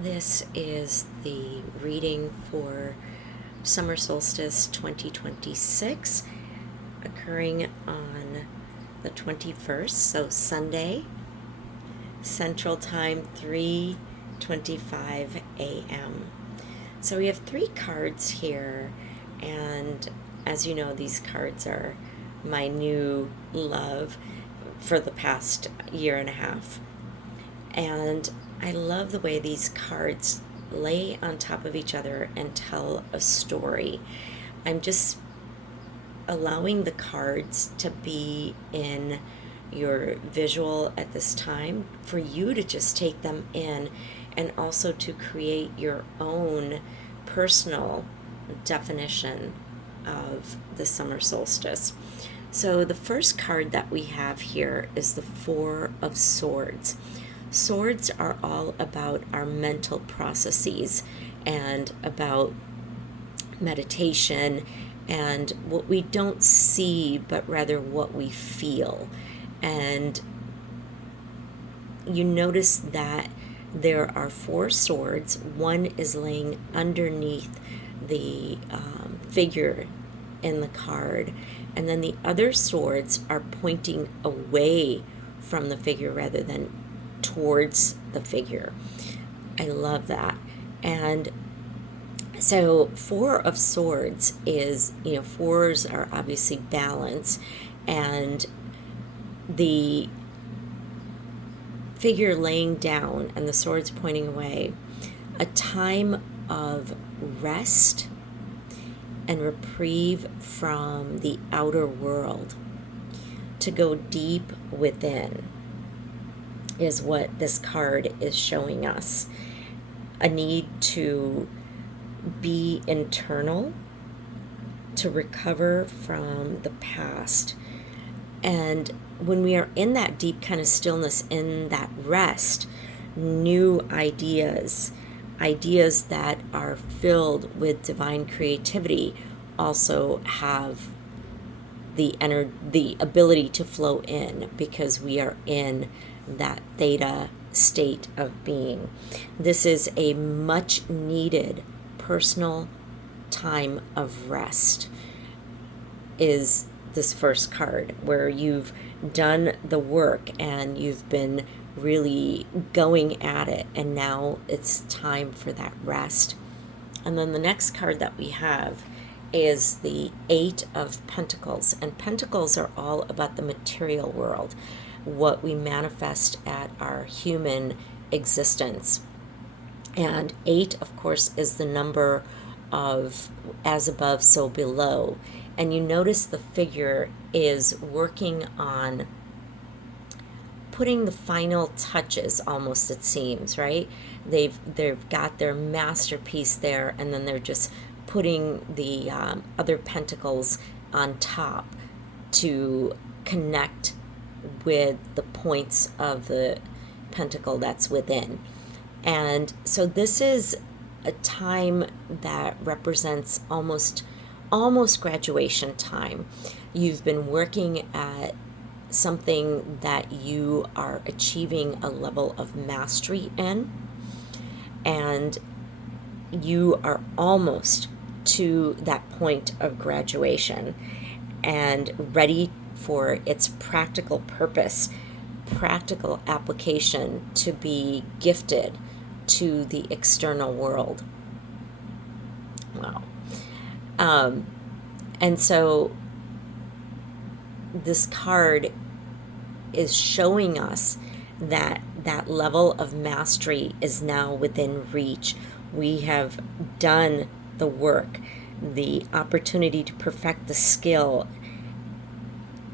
This is the reading for Summer Solstice 2026, occurring on the 21st, so Sunday, Central Time, 3:25 a.m. So we have three cards here, and as you know, these cards are my new love for the past year and a half. And I love the way these cards lay on top of each other and tell a story. I'm just allowing the cards to be in your visual at this time for you to just take them in and also to create your own personal definition of the summer solstice. So the first card that we have here is the Four of Swords. Swords are all about our mental processes and about meditation and what we don't see, but rather what we feel. And you notice that there are four swords. One is laying underneath the figure in the card, and then the other swords are pointing away from the figure rather than towards the figure. I love that. And so Four of Swords is, fours are obviously balance, and the figure laying down and the swords pointing away, a time of rest and reprieve from the outer world, to go deep within is what this card is showing us. A need to be internal, to recover from the past. And when we are in that deep kind of stillness, in that rest, new ideas that are filled with divine creativity also have the ability to flow in, because we are in that theta state of being. This is a much needed personal time of rest, is this first card, where you've done the work and you've been really going at it, and now it's time for that rest. And then the next card that we have is the Eight of Pentacles, and Pentacles are all about the material world, what we manifest at our human existence. And 8, of course, is the number of as above, so below. And you notice the figure is working on putting the final touches, almost, it seems, right? They've got their masterpiece there, and then they're just putting the other pentacles on top to connect with the points of the pentacle that's within. And so this is a time that represents almost graduation time. You've been working at something that you are achieving a level of mastery in, and you are almost to that point of graduation and ready for its practical purpose, practical application, to be gifted to the external world. Wow. And so this card is showing us that that level of mastery is now within reach. We have done the work. The opportunity to perfect the skill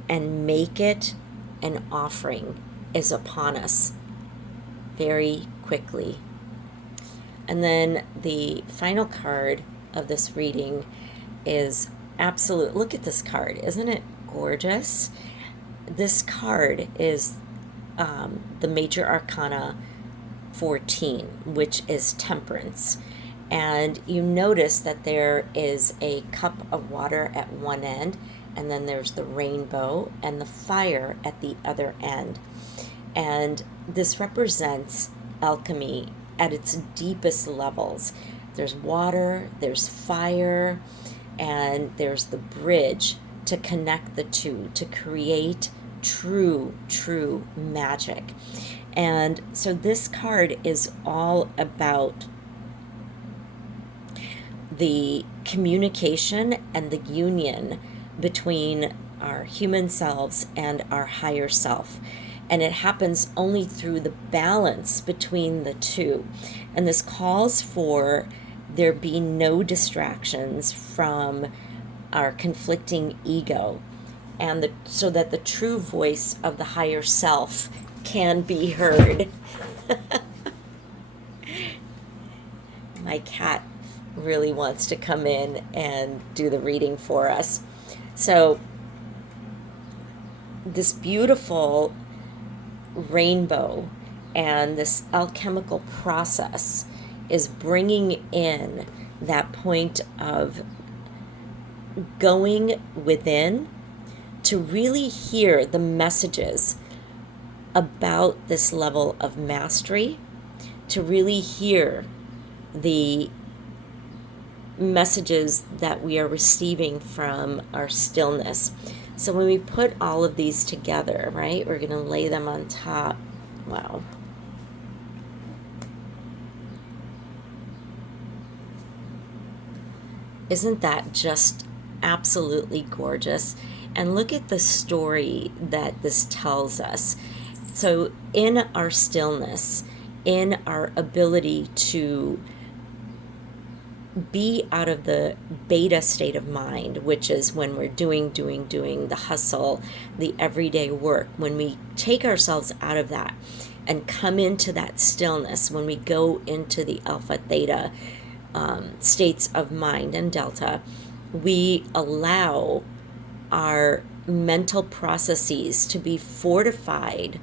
and make it an offering is upon us very quickly. And then the final card of this reading is absolute. Look at this card. Isn't it gorgeous? This card is the Major Arcana 14, which is Temperance. And you notice that there is a cup of water at one end, and then there's the rainbow and the fire at the other end. And this represents alchemy at its deepest levels. There's water, there's fire, and there's the bridge to connect the two, to create true magic. And so this card is all about the communication and the union between our human selves and our higher self. And it happens only through the balance between the two. And this calls for there be no distractions from our conflicting ego, and so that the true voice of the higher self can be heard. My cat really wants to come in and do the reading for us. So this beautiful rainbow and this alchemical process is bringing in that point of going within to really hear the messages about this level of mastery, to really hear the messages that we are receiving from our stillness. So when we put all of these together, right, we're going to lay them on top. Wow. Isn't that just absolutely gorgeous? And look at the story that this tells us. So in our stillness, in our ability to be out of the beta state of mind, which is when we're doing the hustle, the everyday work, when we take ourselves out of that and come into that stillness, when we go into the alpha, theta states of mind and delta, we allow our mental processes to be fortified,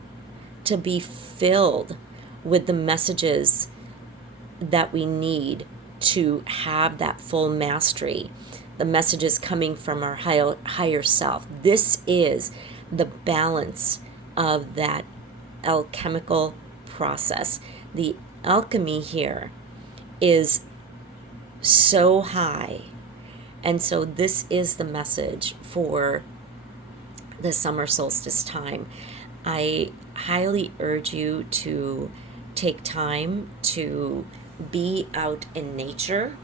to be filled with the messages that we need to have that full mastery, the messages coming from our higher self. This is the balance of that alchemical process. The alchemy here is so high. And so this is the message for the summer solstice time. I highly urge you to take time to be out in nature,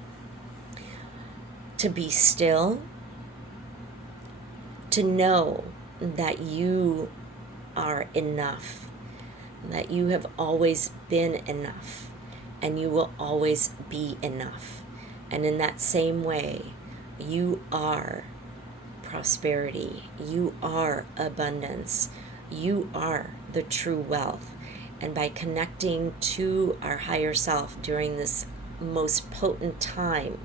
to be still, to know that you are enough, that you have always been enough, and you will always be enough. And in that same way, you are prosperity, you are abundance, you are the true wealth. And by connecting to our higher self during this most potent time,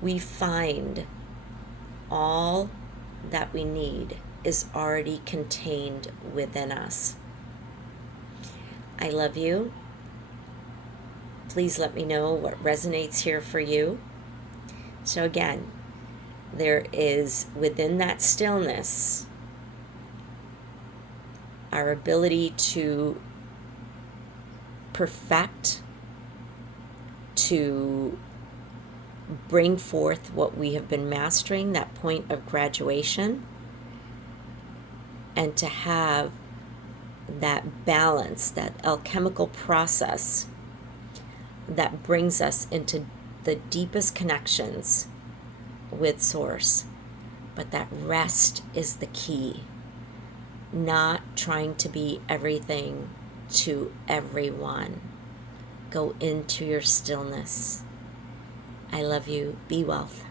we find all that we need is already contained within us. I love you. Please let me know what resonates here for you. So again, there is within that stillness our ability to perfect, to bring forth what we have been mastering, that point of graduation, and to have that balance, that alchemical process that brings us into the deepest connections with Source. But that rest is the key. Not trying to be everything to everyone. Go into your stillness. I love you. Be wealth.